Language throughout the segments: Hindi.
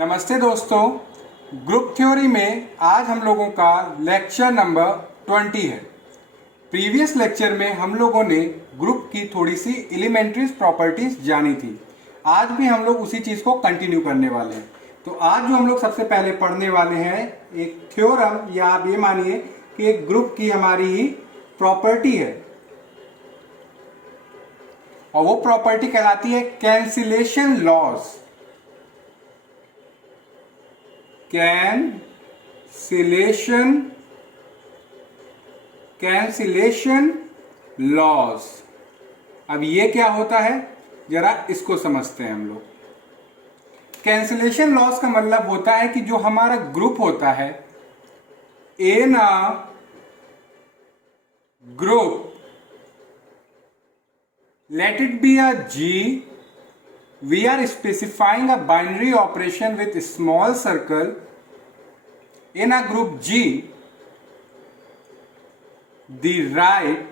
नमस्ते दोस्तों, ग्रुप थ्योरी में आज हम लोगों का लेक्चर नंबर 20 है। प्रीवियस लेक्चर में हम लोगों ने ग्रुप की थोड़ी सी एलिमेंट्री प्रॉपर्टीज जानी थी। आज भी हम लोग उसी चीज को कंटिन्यू करने वाले हैं। तो आज जो हम लोग सबसे पहले पढ़ने वाले हैं एक थ्योरम, या आप ये मानिए कि एक ग्रुप की हमारी ही प्रॉपर्टी है, और वो प्रॉपर्टी कहलाती है कैंसिलेशन लॉज। Cancellation laws. अब ये क्या होता है, जरा इसको समझते हैं हम लोग। कैंसिलेशन लॉज का मतलब होता है कि जो हमारा ग्रुप होता है, in a group, let it be a G, we are specifying a binary operation with a small circle in a group G. The right,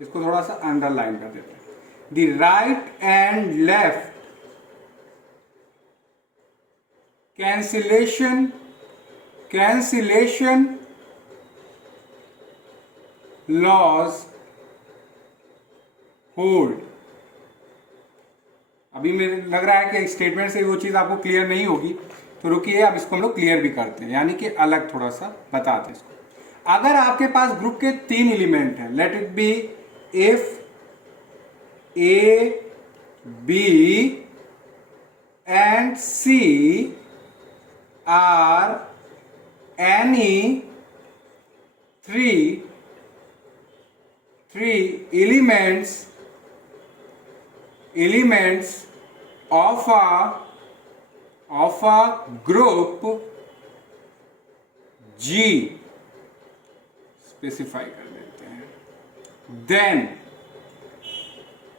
इसको थोड़ा सा अंडरलाइन कर देते हैं, the right and left cancellation laws hold. अभी मेरे लग रहा है कि स्टेटमेंट से वो चीज आपको क्लियर नहीं होगी, तो रुकिए, अब इसको हम लोग क्लियर भी करते हैं, यानी कि अलग थोड़ा सा बताते हैं इसको। अगर आपके पास ग्रुप के 3 एलिमेंट हैं, let it be if A B and C are any three elements of a group G specify कर देते हैं। देन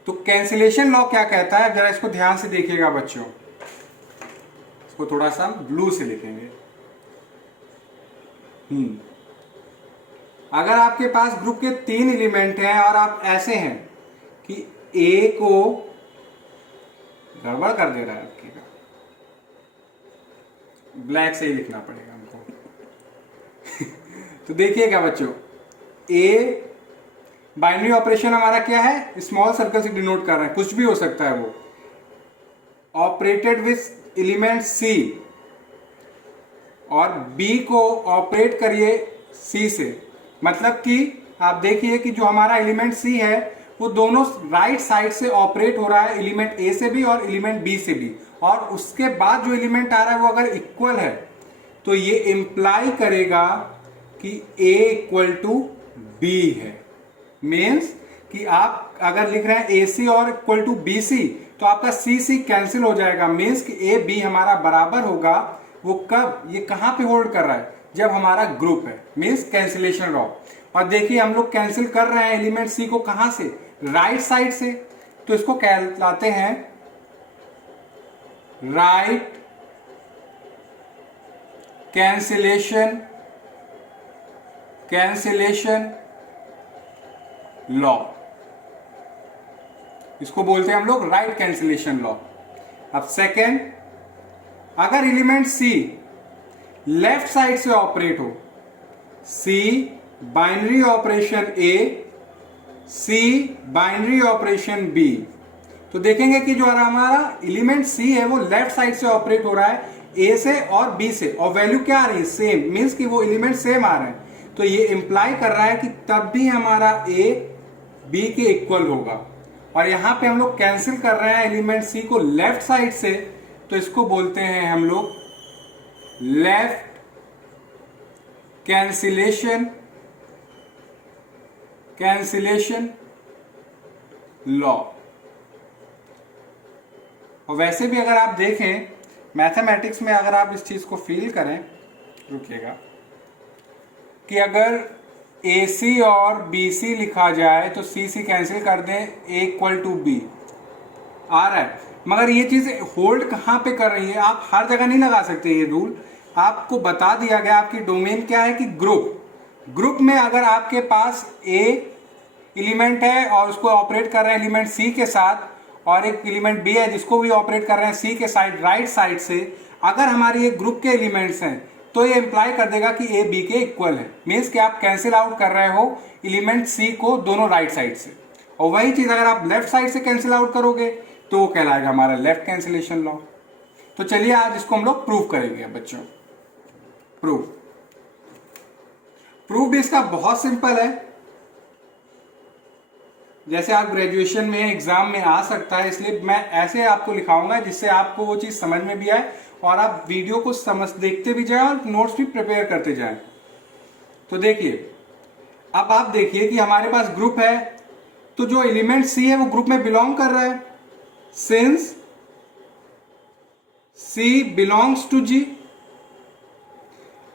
तो कैंसिलेशन लॉ क्या कहता है, जरा इसको ध्यान से देखिएगा बच्चों, इसको थोड़ा सा ब्लू से लिखेंगे। अगर आपके पास ग्रुप के 3 एलिमेंट हैं और आप ऐसे हैं कि ए को गड़बड़ कर दे रहा है, आपके का ब्लैक से ही लिखना पड़ेगा हमको। तो देखिएगा बच्चों, ए बाइनरी ऑपरेशन हमारा क्या है, स्मॉल सर्कल से डिनोट कर रहे हैं, कुछ भी हो सकता है वो, ऑपरेटेड विथ एलिमेंट सी, और बी को ऑपरेट करिए सी से। मतलब कि आप देखिए कि जो हमारा एलिमेंट सी है वो दोनों राइट साइड से ऑपरेट हो रहा है, एलिमेंट ए से भी और एलिमेंट बी से भी, और उसके बाद जो एलिमेंट आ रहा है वो अगर इक्वल है तो ये इंप्लाई करेगा कि ए इक्वल टू बी है। मीन्स कि आप अगर लिख रहे हैं ए सी और इक्वल टू बी सी, तो आपका सी सी कैंसिल हो जाएगा। मीन्स कि ए बी हमारा बराबर होगा। वो कब, ये कहां पे होल्ड कर रहा है, जब हमारा ग्रुप है, मीन्स कैंसिलेशन लॉ। और देखिए हम लोग कैंसिल कर रहे हैं एलिमेंट सी को, कहां से, राइट साइड से, तो इसको कहलाते हैं राइट कैंसिलेशन लॉ। इसको बोलते हैं हम लोग राइट कैंसिलेशन लॉ। अब सेकेंड, अगर एलिमेंट सी लेफ्ट साइड से ऑपरेट हो, सी बाइनरी ऑपरेशन ए, सी बाइनरी ऑपरेशन बी, तो देखेंगे कि जो हमारा एलिमेंट सी है वो लेफ्ट साइड से ऑपरेट हो रहा है, ए से और बी से, और वैल्यू क्या आ रही है, सेम। मींस कि वो एलिमेंट सेम आ रहे हैं, तो ये इंप्लाई कर रहा है कि तब भी हमारा ए बी के इक्वल होगा। और यहां पे हम लोग कैंसिल कर रहे हैं एलिमेंट सी को लेफ्ट साइड से, तो इसको बोलते हैं हम लोग लेफ्ट कैंसिलेशन लॉ। और वैसे भी अगर आप देखें मैथमेटिक्स में, अगर आप इस चीज को फील करें, रुकिएगा, कि अगर ए सी और बी सी लिखा जाए तो सी सी कैंसिल कर दें, ए इक्वल टू बी आ रहा है। मगर ये चीज होल्ड कहां पे कर रही है, आप हर जगह नहीं लगा सकते। ये रूल आपको बता दिया गया, आपकी डोमेन क्या है कि ग्रुप में अगर आपके पास ए एलिमेंट है और उसको ऑपरेट कर रहे हैं एलिमेंट सी के साथ, और एक एलिमेंट बी है जिसको भी ऑपरेट कर रहे हैं सी के साइड राइट साइड से, अगर हमारे ये ग्रुप के एलिमेंट्स हैं तो ये इंप्लाई कर देगा कि ए बी के इक्वल है। मीन्स कि आप कैंसिल आउट कर रहे हो एलिमेंट सी को दोनों राइट साइड से, और वही चीज अगर आप लेफ्ट साइड से कैंसिल आउट करोगे तो वो कहलाएगा हमारा लेफ्ट कैंसिलेशन लॉ। तो चलिए आज इसको हम लोग प्रूव करेंगे बच्चों। प्रूफ भी इसका बहुत सिंपल है, जैसे आप ग्रेजुएशन में एग्जाम में आ सकता है, इसलिए मैं ऐसे आपको लिखाऊंगा जिससे आपको वो चीज समझ में भी आए और आप वीडियो को समझ देखते भी जाए और नोट्स भी प्रिपेयर करते जाएं। तो देखिए, अब आप देखिए कि हमारे पास ग्रुप है, तो जो एलिमेंट सी है वो ग्रुप में बिलोंग कर रहा है। सिंस सी बिलोंग्स टू जी,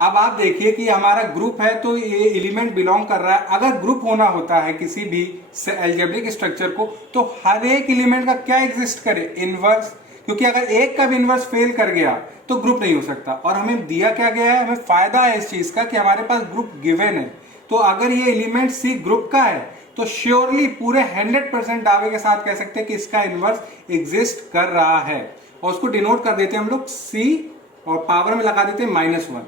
अब आप देखिए कि हमारा ग्रुप है तो ये एलिमेंट बिलोंग कर रहा है। अगर ग्रुप होना होता है किसी भी अलजेब्रिक स्ट्रक्चर को, तो हर एक एलिमेंट का क्या एग्जिस्ट करे, इनवर्स, क्योंकि अगर एक का भी इनवर्स फेल कर गया तो ग्रुप नहीं हो सकता। और हमें दिया क्या गया है, हमें फायदा है इस चीज का कि हमारे पास ग्रुप गिवन है। तो अगर ये एलिमेंट सी ग्रुप का है तो श्योरली पूरे 100% दावे के साथ कह सकते हैं कि इसका इनवर्स एग्जिस्ट कर रहा है, और उसको डिनोट कर देते हैं हम लोग सी और पावर में लगा देते हैं -1।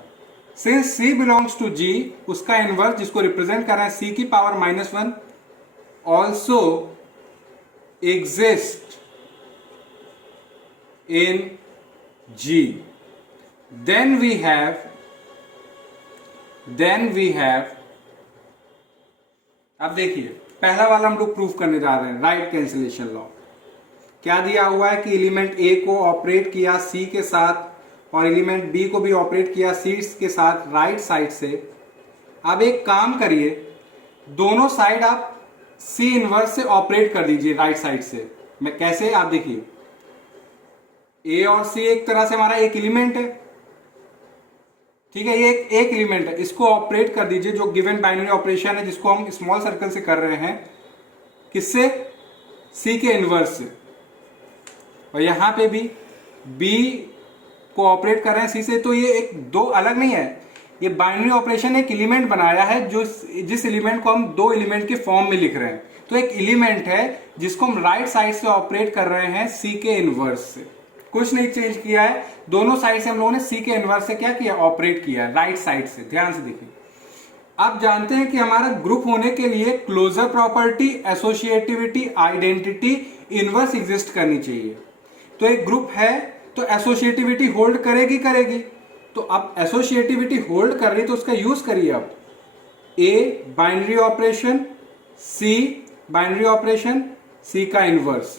Since C belongs to G, उसका इनवर्स जिसको रिप्रेजेंट कर रहा है C की power -1 also exist in G, then we have अब देखिए पहला वाला हम लोग प्रूफ करने जा रहे हैं, राइट कैंसिलेशन लॉ। क्या दिया हुआ है कि एलिमेंट A को ऑपरेट किया C के साथ और एलिमेंट बी को भी ऑपरेट किया सी के साथ राइट साइड से। अब एक काम करिए, दोनों साइड आप सी इनवर्स से ऑपरेट कर दीजिए राइट साइड से। मैं कैसे, आप देखिए, ए और सी एक तरह से हमारा एक एलिमेंट है, ठीक है, ये एक एलिमेंट है, इसको ऑपरेट कर दीजिए। जो गिवन बाइनरी ऑपरेशन है जिसको हम स्मॉल सर्कल से कर रहे हैं, किससे, सी के इनवर्स से। और यहां पे भी बी को ऑपरेट कर रहे हैं सी से, तो ये एक दो अलग नहीं है, ये बाइनरी ऑपरेशन एक एलिमेंट बनाया है जो जिस एलिमेंट को हम दो एलिमेंट के फॉर्म में लिख रहे हैं। तो एक एलिमेंट है जिसको हम राइट साइड से ऑपरेट कर रहे हैं सी के इनवर्स से, कुछ नहीं चेंज किया है। दोनों साइड से हम लोगों ने सी के इनवर्स से क्या किया, ऑपरेट किया राइट साइड से। ध्यान से देखिए, आप जानते हैं कि हमारा ग्रुप होने के लिए closure property, associativity, identity, inverse exist करनी चाहिए। तो एक ग्रुप है तो एसोसिएटिविटी होल्ड करेगी। तो अब एसोसिएटिविटी होल्ड कर रही तो उसका यूज करिए। अब a binary operation, c binary operation, c का इनवर्स।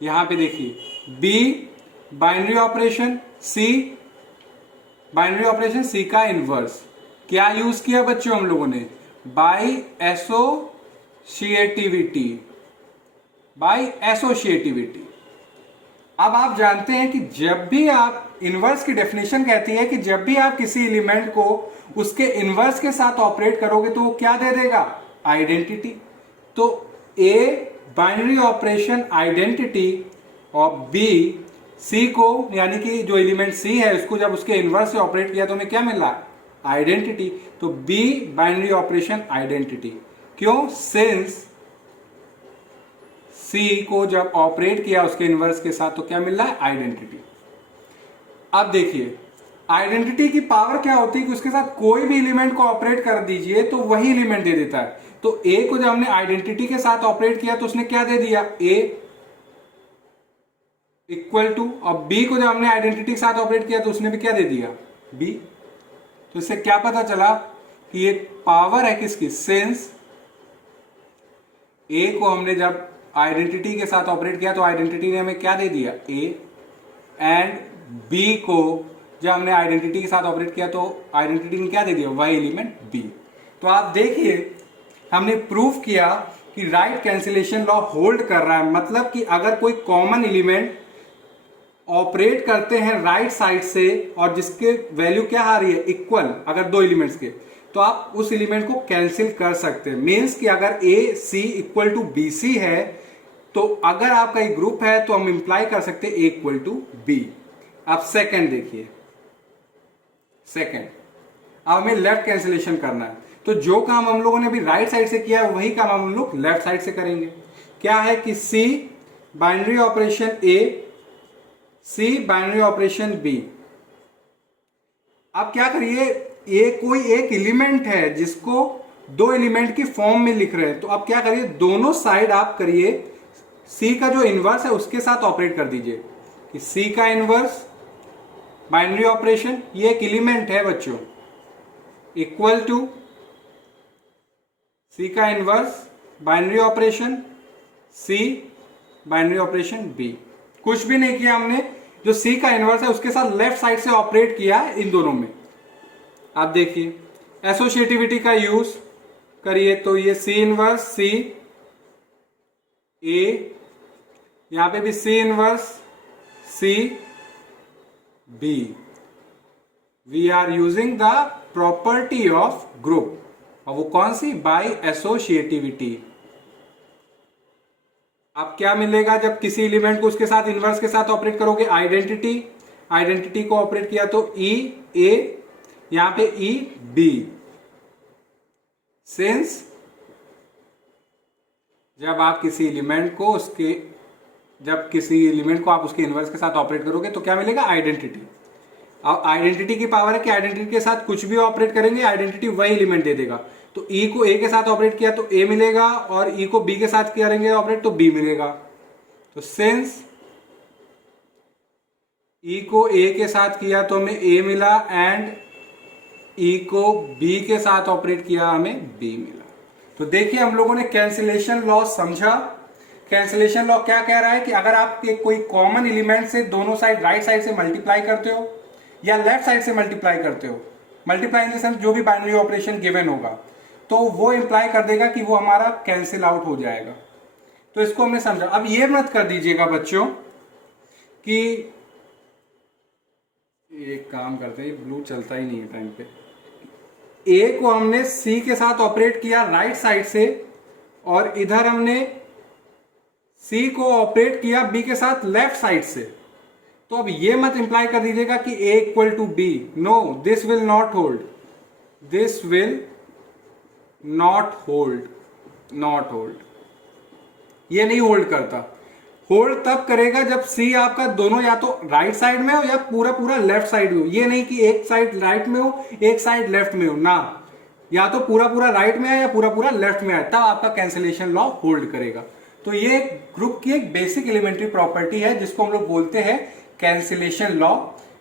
यहां पे देखिए, b binary operation, c binary operation, c का इनवर्स। क्या यूज किया बच्चों हम लोगों ने, बाय एसोसिएटिविटी। अब आप जानते हैं कि जब भी आप इनवर्स की डेफिनेशन कहती है कि जब भी आप किसी एलिमेंट को उसके इनवर्स के साथ ऑपरेट करोगे तो वो क्या दे देगा, आइडेंटिटी। तो ए बाइनरी ऑपरेशन आइडेंटिटी और बी सी को, यानी कि जो एलिमेंट सी है उसको जब उसके इनवर्स से ऑपरेट किया तो हमें क्या मिला, आइडेंटिटी। तो बी बाइनरी ऑपरेशन आइडेंटिटी। क्यों, सिंस सी को जब ऑपरेट किया उसके इनवर्स के साथ तो क्या मिल रहा है, आइडेंटिटी। अब देखिए, आइडेंटिटी की पावर क्या होती है कि उसके साथ कोई भी एलिमेंट को ऑपरेट कर दीजिए तो वही एलिमेंट दे देता है। तो ए को जब हमने आइडेंटिटी के साथ ऑपरेट किया तो उसने क्या दे दिया, ए इक्वल टू, और बी को जब हमने आइडेंटिटी के साथ ऑपरेट किया तो उसने भी क्या दे दिया, बी। तो इससे क्या पता चला कि ये पावर है किसकी, सिंस ए को हमने जब आइडेंटिटी के साथ ऑपरेट किया तो आइडेंटिटी ने हमें क्या दे दिया, ए, एंड बी को जब हमने आइडेंटिटी के साथ ऑपरेट किया तो आइडेंटिटी ने क्या दे दिया, वाई एलिमेंट बी। तो आप देखिए हमने प्रूफ किया कि राइट कैंसिलेशन लॉ होल्ड कर रहा है। मतलब कि अगर कोई कॉमन एलिमेंट ऑपरेट करते हैं राइट साइड से और जिसके वैल्यू क्या आ रही है, इक्वल, अगर दो एलिमेंट्स के, तो आप उस एलिमेंट को कैंसिल कर सकते हैं। मीन्स कि अगर ए सी इक्वल टू बी सी है तो अगर आपका एक ग्रुप है तो हम इंप्लाई कर सकते हैं ए इक्वल टू बी। अब सेकंड देखिए, सेकंड अब हमें लेफ्ट कैंसिलेशन करना है। तो जो काम हम लोगों ने अभी राइट साइड से किया है वही काम हम लोग लेफ्ट साइड से करेंगे। क्या है कि सी बाइनरी ऑपरेशन ए, सी बाइनरी ऑपरेशन बी। अब क्या करिए, ये कोई एक एलिमेंट है जिसको दो एलिमेंट की फॉर्म में लिख रहे हैं, तो अब क्या करिए, दोनों साइड आप करिए सी का जो इनवर्स है उसके साथ ऑपरेट कर दीजिए कि सी का इनवर्स बाइनरी ऑपरेशन, ये एक एलिमेंट है बच्चों, इक्वल टू सी का inverse binary operation c binary operation B. कुछ भी नहीं किया हमने, जो सी का इनवर्स है उसके साथ लेफ्ट साइड से ऑपरेट किया है इन दोनों में। आप देखिए एसोसिएटिविटी का यूज करिए, तो ये सी इनवर्स सी ए, यहां पे भी C inverse C B. We are using the property of group, और वो कौन सी, बाय एसोसिएटिविटी। अब क्या मिलेगा जब किसी एलिमेंट को उसके साथ इनवर्स के साथ ऑपरेट करोगे, आइडेंटिटी, आइडेंटिटी को ऑपरेट किया तो ई ए, यहां पे ई बी। सिंस जब आप किसी एलिमेंट को आप उसके इनवर्स के साथ ऑपरेट करोगे तो क्या मिलेगा, आइडेंटिटी। अब आइडेंटिटी की पावर है कि आइडेंटिटी के साथ कुछ भी ऑपरेट करेंगे आइडेंटिटी वही एलिमेंट दे देगा। तो ई को ए के साथ ऑपरेट किया तो ए मिलेगा, और ई को बी के साथ करेंगे ऑपरेट तो बी मिलेगा। तो सिंस ई को ए के साथ किया तो हमें ए मिला, एंड ई को बी के साथ ऑपरेट किया हमें बी मिला। तो देखिए हम लोगों ने कैंसिलेशन लॉ समझा। कैंसिलेशन लॉ क्या कह रहा है कि अगर आप कोई कॉमन एलिमेंट से दोनों साइड राइट साइड से मल्टीप्लाई करते हो या लेफ्ट साइड से मल्टीप्लाई करते हो, मल्टीप्लाई इन द सेंस जो भी बाइनरी ऑपरेशन गिवन होगा, तो वो इंप्लाई कर देगा कि वो हमारा कैंसिल आउट हो जाएगा। तो इसको हमने समझा। अब ये मत कर दीजिएगा बच्चों कि एक काम करते हैं, ब्लू चलता ही नहीं है टाइम पे। ए को हमने सी के साथ ऑपरेट किया राइट साइड से, और इधर हमने सी को ऑपरेट किया बी के साथ लेफ्ट साइड से। तो अब ये मत इंप्लाई कर दीजिएगा कि a equal to b. No, this will not hold, this will not hold, not hold, ये नहीं होल्ड करता। होल्ड तब करेगा जब सी आपका दोनों या तो राइट साइड में हो या पूरा पूरा लेफ्ट साइड में हो। ये नहीं कि एक साइड राइट में हो एक साइड लेफ्ट में हो ना, या तो पूरा पूरा राइट में है या पूरा पूरा लेफ्ट में है, तब आपका कैंसिलेशन लॉ होल्ड करेगा। तो ये ग्रुप की एक बेसिक एलिमेंट्री प्रॉपर्टी है जिसको हम लोग बोलते हैं कैंसिलेशन लॉ,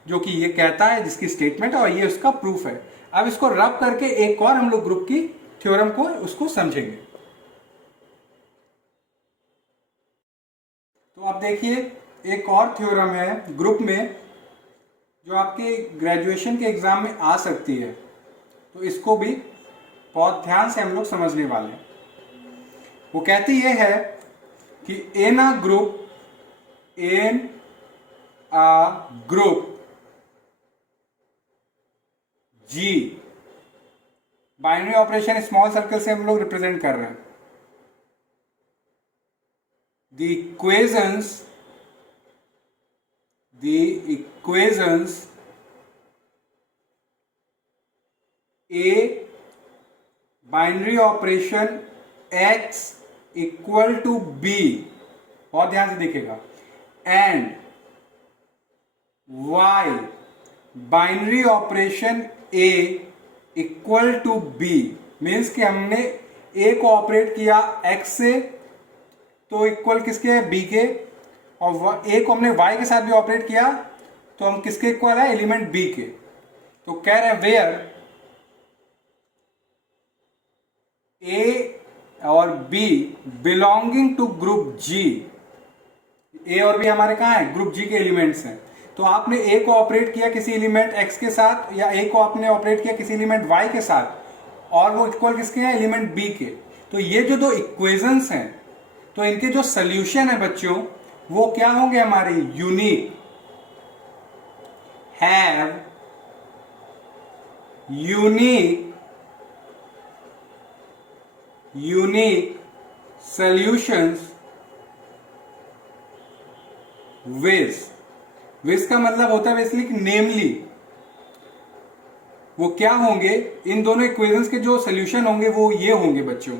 जो कि ये कहता है, जिसकी स्टेटमेंट है और ये उसका प्रूफ है। अब इसको रब करके एक और हम लोग ग्रुप की थ्योरम को उसको समझेंगे। तो आप देखिए एक और थ्योरम है ग्रुप में जो आपके ग्रेजुएशन के एग्जाम में आ सकती है, तो इसको भी बहुत ध्यान से हम लोग समझने वाले हैं। वो कहती ये है कि in a group G, binary operation small circle से हम लोग रिप्रेजेंट कर रहे हैं। The equations A binary operation X equal to B, बहुत ध्यान से देखिएगा, and Y binary operation A equal to B means कि हमने A को ऑपरेट किया X से तो इक्वल किसके है, B के, और A को हमने Y के साथ भी ऑपरेट किया तो हम किसके इक्वल है, एलिमेंट B के। तो कह रहे हैं वेयर A और B belonging to group G, A और B हमारे कहाँ है, ग्रुप G के एलिमेंट्स हैं। तो आपने A को ऑपरेट किया किसी एलिमेंट X के साथ, या A को आपने ऑपरेट किया किसी एलिमेंट Y के साथ, और वो इक्वल किसके हैं, एलिमेंट B के। तो ये जो दो इक्वेशंस हैं, तो इनके जो सॉल्यूशन है बच्चों वो क्या होंगे हमारे, यूनिक, हैव यूनिक सॉल्यूशंस विस का मतलब होता है बेसिकली नेमली, वो क्या होंगे, इन दोनों इक्वेशंस के जो सॉल्यूशन होंगे वो ये होंगे बच्चों,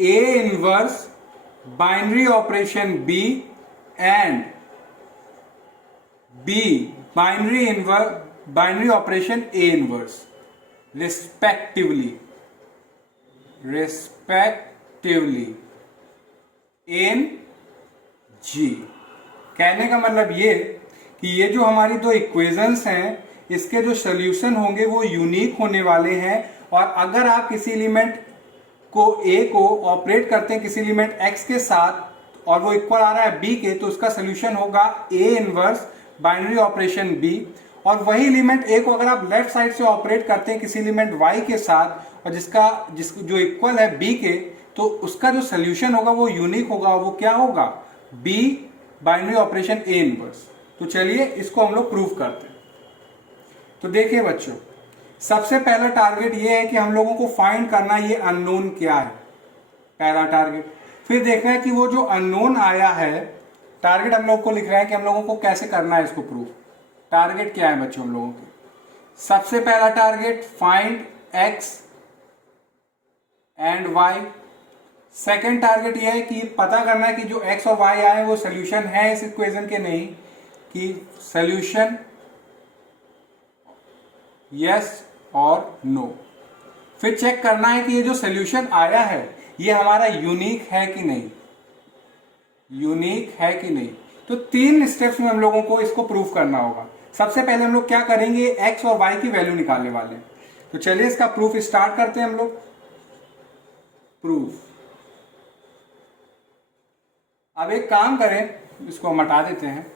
a inverse binary operation B and b binary operation A inverse respectively in G. कहने का मतलब ये कि ये जो हमारी दो इक्वेशंस हैं इसके जो सोल्यूशन होंगे वो यूनिक होने वाले हैं। और अगर आप किसी एलिमेंट को ए को ऑपरेट करते हैं किसी एलिमेंट एक्स के साथ और वो इक्वल आ रहा है बी के, तो उसका सोल्यूशन होगा A inverse binary operation B. और वही एलिमेंट ए को अगर आप लेफ्ट साइड से ऑपरेट करते हैं किसी एलिमेंट वाई के साथ और जो इक्वल है बी के, तो उसका जो सोल्यूशन होगा वो यूनिक होगा। वो क्या होगा? बी बाइनरी ऑपरेशन ए इनवर्स। तो चलिए इसको हम लोग प्रूव करते हैं। तो देखिए बच्चों, सबसे पहला टारगेट ये है कि हम लोगों को फाइंड करना ये अननोन क्या है, पहला टारगेट। फिर देखना है कि वो जो अननोन आया है, टारगेट हम लोग को लिख रहा है कि हम लोगों को कैसे करना है इसको प्रूव। टारगेट क्या है बच्चों हम लोगों के? सबसे पहला target find X and Y. Second target यह है कि पता करना है कि जो एक्स और वाई आए वो सोल्यूशन है इस इक्वेशन के, नहीं कि सोल्यूशन यस और नो। फिर चेक करना है कि ये जो सोल्यूशन आया है ये हमारा यूनिक है कि नहीं, यूनिक है कि नहीं। तो 3 स्टेप्स में हम लोगों को इसको प्रूव करना होगा। सबसे पहले हम लोग क्या करेंगे, एक्स और वाई की वैल्यू निकालने वाले हैं। तो चलिए इसका प्रूफ स्टार्ट करते हैं हम लोग। प्रूफ, अब एक काम करें, इसको हम हटा देते हैं।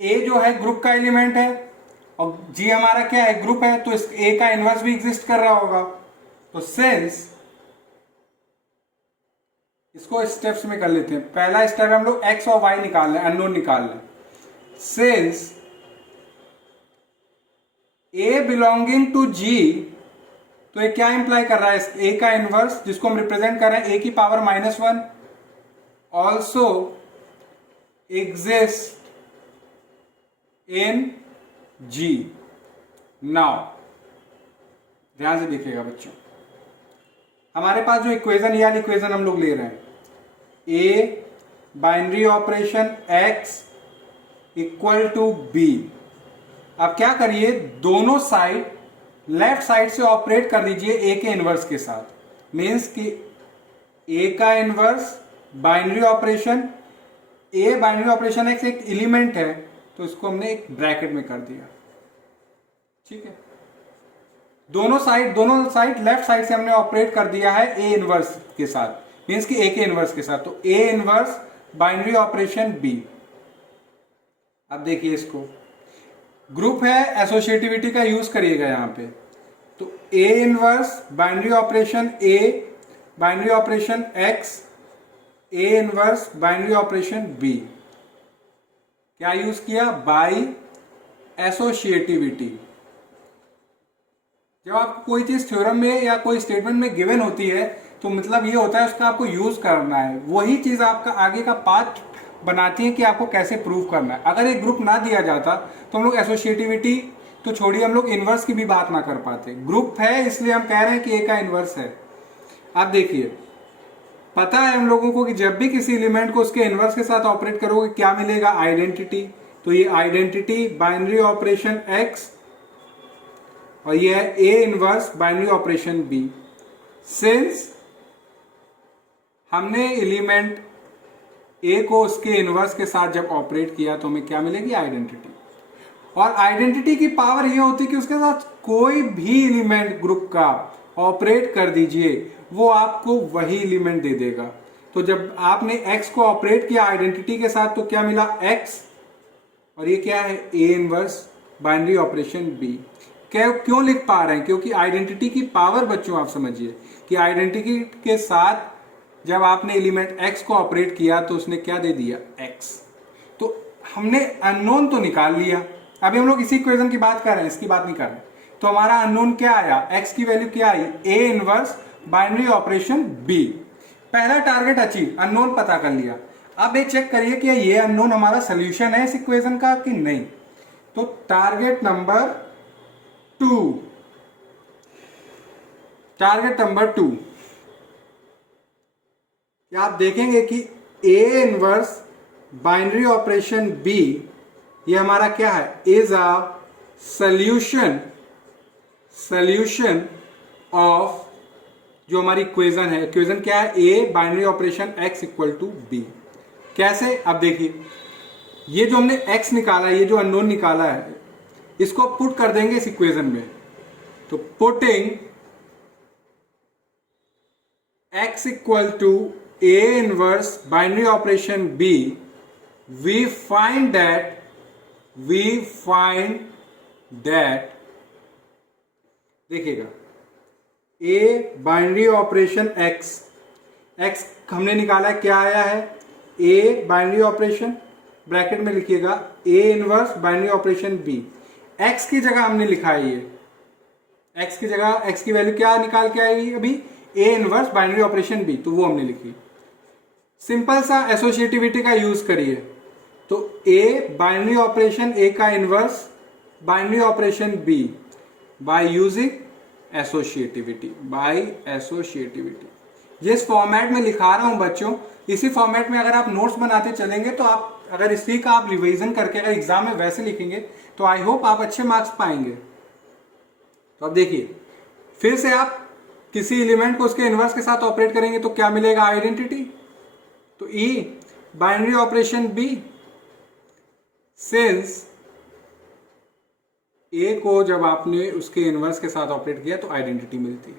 ए जो है ग्रुप का एलिमेंट है और जी हमारा क्या है, ग्रुप है, तो इस ए का इनवर्स भी एग्जिस्ट कर रहा होगा। तो सिंस, इसको स्टेप्स में कर लेते हैं। पहला स्टेप हम लोग एक्स और वाई निकाल लें, अननोन निकाल लें। सिंस ए बिलोंगिंग टू जी, तो ये क्या इंप्लाई कर रहा है, ए का इनवर्स जिसको हम रिप्रेजेंट कर रहे हैं ए की power -1 also exist in G. Now ध्यान से देखिएगा बच्चों, हमारे पास जो इक्वेशन या इक्वेशन हम लोग ले रहे हैं, A binary operation X equal to B. अब क्या करिए, दोनों साइड लेफ्ट साइड से ऑपरेट कर दीजिए ए के इनवर्स के साथ। मीन्स कि ए का inverse binary operation, A binary operation x एक एलिमेंट है तो इसको हमने एक ब्रैकेट में कर दिया, ठीक है। दोनों साइड लेफ्ट साइड से हमने ऑपरेट कर दिया है ए इनवर्स के साथ, मीन्स कि ए के इनवर्स के साथ। तो A inverse binary operation B. अब देखिए इसको, ग्रुप है, एसोसिएटिविटी का यूज करिएगा यहां पे। तो A inverse binary operation A binary operation X, A inverse binary operation B. क्या यूज किया, बाई एसोसिएटिविटी। जब आपको कोई चीज थ्योरम में या कोई स्टेटमेंट में गिवन होती है तो मतलब ये होता है उसका आपको यूज करना है। वही चीज आपका आगे का पाथ बनाती है कि आपको कैसे प्रूव करना है। अगर एक ग्रुप ना दिया जाता तो हम लोग एसोसिएटिविटी तो छोड़िए, हम लोग इनवर्स की भी बात ना कर पाते। ग्रुप है इसलिए हम कह रहे हैं कि ए का इनवर्स है। आप देखिए, पता है हम लोगों को कि जब भी किसी एलिमेंट को उसके इनवर्स के साथ ऑपरेट करोगे क्या मिलेगा, आइडेंटिटी। तो ये आइडेंटिटी बाइनरी ऑपरेशन एक्स और ये है A inverse binary operation B. Since हमने एलिमेंट ए को उसके इनवर्स के साथ जब ऑपरेट किया तो हमें क्या मिलेगी, आइडेंटिटी। और आइडेंटिटी की पावर ये होती है कि उसके साथ कोई भी एलिमेंट ग्रुप का ऑपरेट कर दीजिए वो आपको वही एलिमेंट दे देगा। तो जब आपने x को ऑपरेट किया आइडेंटिटी के साथ तो क्या मिला, x, और ये क्या है, A inverse binary operation B. क्यों लिख पा रहे हैं, क्योंकि आइडेंटिटी की पावर बच्चों आप समझिए कि आइडेंटिटी के साथ जब आपने एलिमेंट x को ऑपरेट किया तो उसने क्या दे दिया, x। तो हमने अननोन तो निकाल लिया। अभी हम लोग इसी इक्वेशन की बात कर रहे हैं, इसकी बात नहीं कर रहे। तो हमारा अननोन क्या आया, x की वैल्यू क्या आई, a inverse binary operation b. पहला टारगेट अचीव, अननोन पता कर लिया। अब ये चेक करिए कि ये अननोन हमारा सोल्यूशन है इस इक्वेशन का कि नहीं। तो टारगेट नंबर 2 क्या आप देखेंगे कि A inverse binary operation B, ये हमारा क्या है, इज अ सॉल्यूशन ऑफ जो हमारी इक्वेशन है, इक्वेशन क्या है, A binary operation X equal to B. कैसे, अब देखिए, ये जो हमने एक्स निकाला है, ये जो अननोन निकाला है, इसको पुट कर देंगे इस इक्वेशन में। तो putting x equal to A inverse binary operation b, we find that देखिएगा, a बाइनरी ऑपरेशन x हमने निकाला है, क्या आया है, a बाइनरी ऑपरेशन, ब्रैकेट में लिखिएगा a inverse binary operation b। x की जगह हमने लिखा है, ये x की जगह x की वैल्यू क्या निकाल के आएगी अभी, a inverse binary operation b, तो वो हमने लिखी। सिंपल सा एसोसिएटिविटी का यूज करिए, तो a बाइनरी ऑपरेशन a का inverse binary operation b by using associativity, जिस फॉर्मेट में लिखा रहा हूं बच्चों, इसी फॉर्मेट में अगर आप नोट्स बनाते चलेंगे तो आप अगर इसी का आप रिवीजन करके अगर एग्जाम में वैसे लिखेंगे तो आई होप आप अच्छे मार्क्स पाएंगे। तो अब देखिए, फिर से आप किसी एलिमेंट को उसके इनवर्स के साथ ऑपरेट करेंगे तो क्या मिलेगा, आइडेंटिटी। तो E binary operation B, since A को जब आपने उसके इनवर्स के साथ ऑपरेट किया तो आइडेंटिटी मिलती है।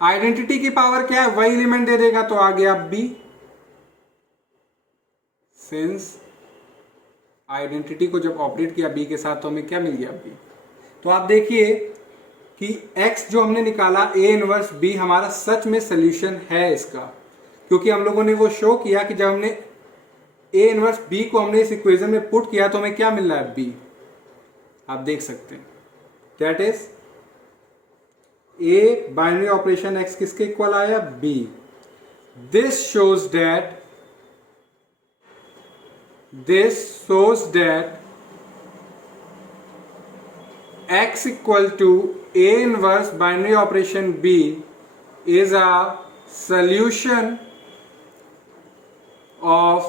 आइडेंटिटी की पावर क्या है, वही एलिमेंट दे देगा, तो आ गया B। सिंस आइडेंटिटी को जब ऑपरेट किया B के साथ तो हमें क्या मिल गया, B। तो आप देखिए कि x जो हमने निकाला A इनवर्स B हमारा सच में सोल्यूशन है इसका, क्योंकि हम लोगों ने वो शो किया कि जब हमने A इनवर्स B को हमने इस इक्वेशन में पुट किया तो हमें क्या मिल रहा है, B। आप देख सकते हैं, that is A binary operation x किसके इक्वल आया, B। This shows that x equal to A inverse binary operation B is a solution of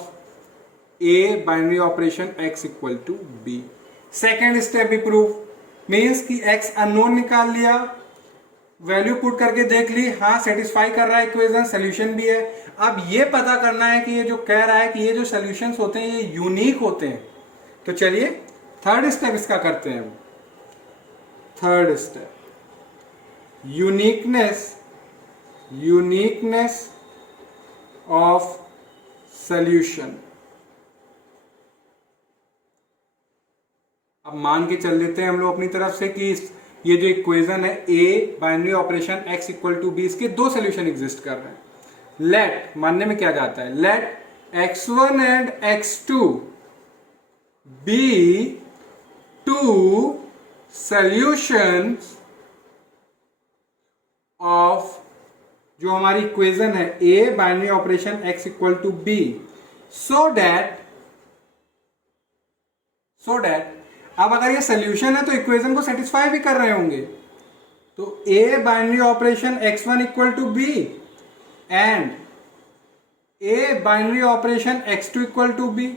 A binary operation x equal to B। Second step भी प्रूफ मीन्स कि x अननोन निकाल लिया, वैल्यू पुट करके देख ली, हाँ सेटिस्फाई कर रहा है इक्वेशन, सोल्यूशन भी है। अब ये पता करना है कि ये जो कह रहा है कि ये जो सोल्यूशंस होते हैं ये यूनिक होते हैं। तो चलिए थर्ड स्टेप इसका करते हैं। Third step, uniqueness of solution. अब मान के चल देते हैं हम लोग अपनी तरफ से कि ये जो इक्वेशन है A binary operation x equal to B, इसके दो सोल्यूशन एग्जिस्ट कर रहे हैं। लेट मानने में क्या जाता है, let x1 and x2 be two solutions of जो हमारी इक्वेशन है A binary operation x equal to B, so that अब अगर ये सोल्यूशन है तो इक्वेशन को सेटिस्फाई भी कर रहे होंगे। तो A binary operation x1 equal to B and A binary operation x2 equal to B,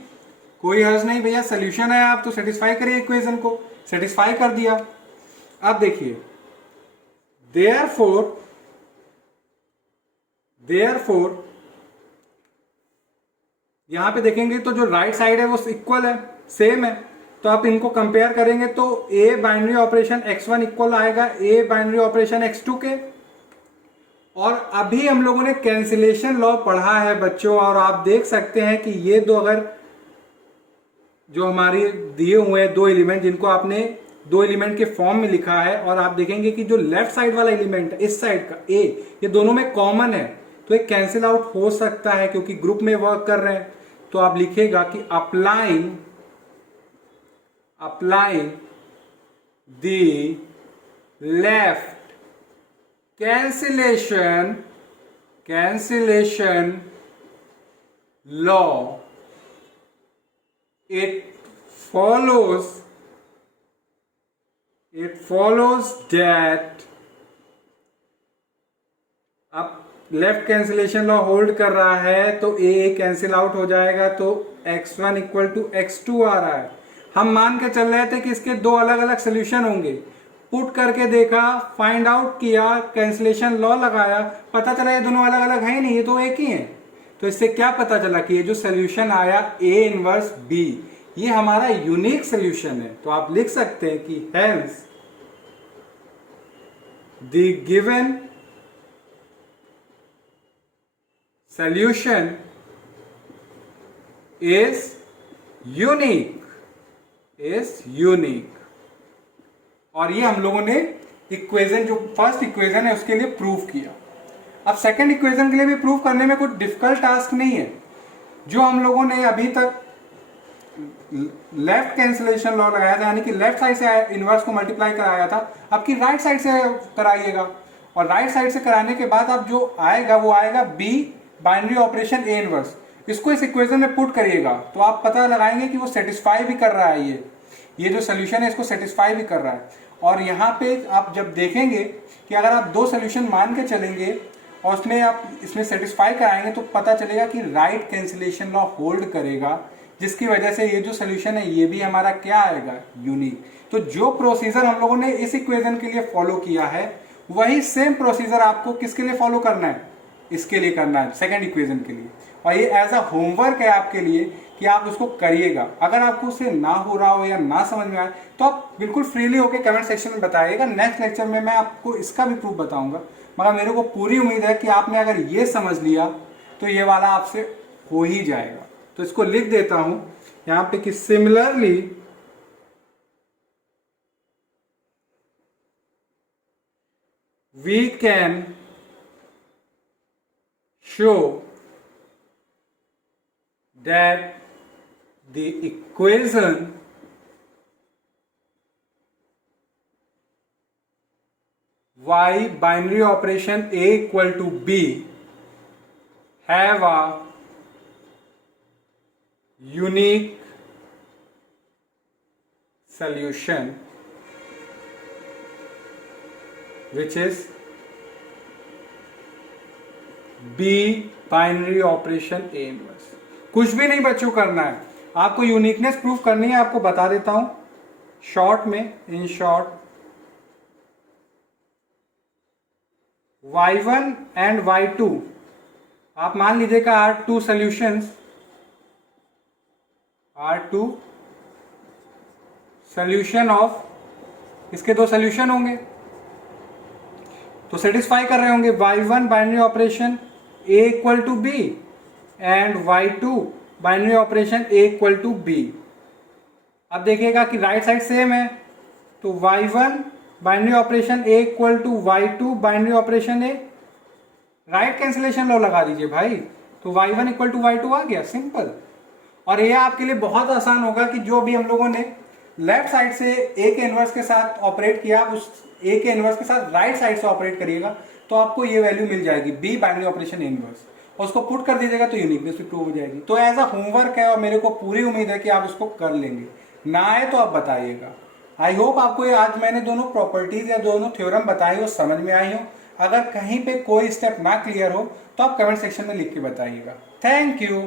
कोई हर्ज नहीं भैया, सोल्यूशन है, आप तो सेटिस्फाई करिए, इक्वेशन को सेटिस्फाई कर दिया। अब देखिए, देयरफॉर यहां पे देखेंगे तो जो राइट साइड है वो इक्वल है, सेम है, तो आप इनको कंपेयर करेंगे तो A binary operation x1 equal आएगा A बाइनरी ऑपरेशन x2 के। और अभी हम लोगों ने कैंसिलेशन लॉ पढ़ा है बच्चों, और आप देख सकते हैं कि ये दो अगर जो हमारे दिए हुए हैं दो एलिमेंट, जिनको आपने दो एलिमेंट के फॉर्म में लिखा है, और आप देखेंगे कि जो लेफ्ट साइड वाला एलिमेंट है इस साइड का A, ये दोनों में कॉमन है, तो ये कैंसिल आउट हो सकता है क्योंकि ग्रुप में वर्क कर रहे हैं। तो आप लिखेगा कि applying the left cancellation law, it follows that अब लेफ्ट कैंसिलेशन लॉ होल्ड कर रहा है तो ए कैंसिल आउट हो जाएगा, तो x1 इक्वल टू x2 आ रहा है। हम मान के चल रहे थे कि इसके दो अलग अलग सोल्यूशन होंगे, पुट करके देखा, फाइंड आउट किया, कैंसिलेशन लॉ लगाया, पता चला ये दोनों अलग अलग है ही नहीं, ये तो एक ही है। तो इससे क्या पता चला कि ये जो सोल्यूशन आया A इनवर्स B, ये हमारा यूनिक सोल्यूशन है। तो आप लिख सकते हैं कि hence the given solution is unique, और ये हम लोगों ने इक्वेशन, जो फर्स्ट इक्वेशन है उसके लिए प्रूव किया। अब सेकंड इक्वेशन के लिए भी प्रूव करने में कुछ डिफिकल्ट टास्क नहीं है। जो हम लोगों ने अभी तक लेफ्ट कैंसिलेशन लॉ लगाया था, यानी कि लेफ्ट साइड से इनवर्स को मल्टीप्लाई कराया था, अब की राइट साइड से कराइएगा, और राइट साइड से कराने के बाद अब जो आएगा वो आएगा B binary operation A inverse. इसको इस इक्वेशन में पुट करिएगा तो आप पता लगाएंगे कि वो सेटिस्फाई भी कर रहा है, ये जो सोल्यूशन है इसको सेटिस्फाई भी कर रहा है। और यहाँ पे आप जब देखेंगे कि अगर आप दो सोल्यूशन मान के चलेंगे और उसमें आप इसमें सेटिस्फाई कराएंगे तो पता चलेगा कि राइट कैंसिलेशन लॉ होल्ड करेगा, जिसकी वजह से ये जो सोल्यूशन है ये भी हमारा क्या आएगा, यूनिक। तो जो प्रोसीजर हम लोगों ने इस इक्वेशन के लिए फॉलो किया है वही सेम प्रोसीजर आपको किसके लिए फॉलो करना है, इसके लिए करना है, सेकंड इक्वेशन के लिए। और ये एज अ होमवर्क है आपके लिए कि आप उसको करिएगा। अगर आपको उससे ना हो रहा हो या ना समझ में आए तो आप बिल्कुल फ्रीली होके कमेंट सेक्शन में बताइएगा। नेक्स्ट लेक्चर में मैं आपको इसका भी प्रूफ बताऊंगा, मगर मेरे को पूरी उम्मीद है कि आपने अगर ये समझ लिया तो ये वाला आपसे हो ही जाएगा। तो इसको लिख देता हूं यहां पे कि similarly we can show that the equation y binary operation A equal to B have a unique solution which is B binary operation A inverse. कुछ भी नहीं बच्चों करना है, आपको यूनिकनेस प्रूव करनी है। आपको बता देता हूं शॉर्ट में, in short y1 and y2 आप मान लीजिएगा are two solutions, R2 solution of, इसके दो सोल्यूशन होंगे तो सेटिस्फाई कर रहे होंगे y1 binary operation A equal to B and y2 binary operation A equal to B। अब देखिएगा कि राइट साइड सेम है तो y1 binary operation A equal to y2 binary operation A, right cancellation law लगा दीजिए भाई, तो y1 इक्वल टू y2 आ गया, सिंपल। और ये आपके लिए बहुत आसान होगा कि जो भी हम लोगों ने लेफ्ट साइड से A के इनवर्स के साथ ऑपरेट किया, आप उस A के इनवर्स के साथ राइट साइड से ऑपरेट करिएगा तो आपको ये वैल्यू मिल जाएगी B बाइनरी ऑपरेशन इनवर्स, और उसको पुट कर दीजिएगा तो यूनिकनेस भी प्रूव हो जाएगी। तो एज अ होमवर्क है और मेरे को पूरी उम्मीद है कि आप उसको कर लेंगे, ना आए तो आप बताइएगा। आई होप आपको ये आज मैंने दोनों प्रॉपर्टीज या दोनों थ्योरम बताई हो, समझ में आई हो। अगर कहीं पे कोई स्टेप ना क्लियर हो तो आप कमेंट सेक्शन में लिख के बताइएगा। Thank you.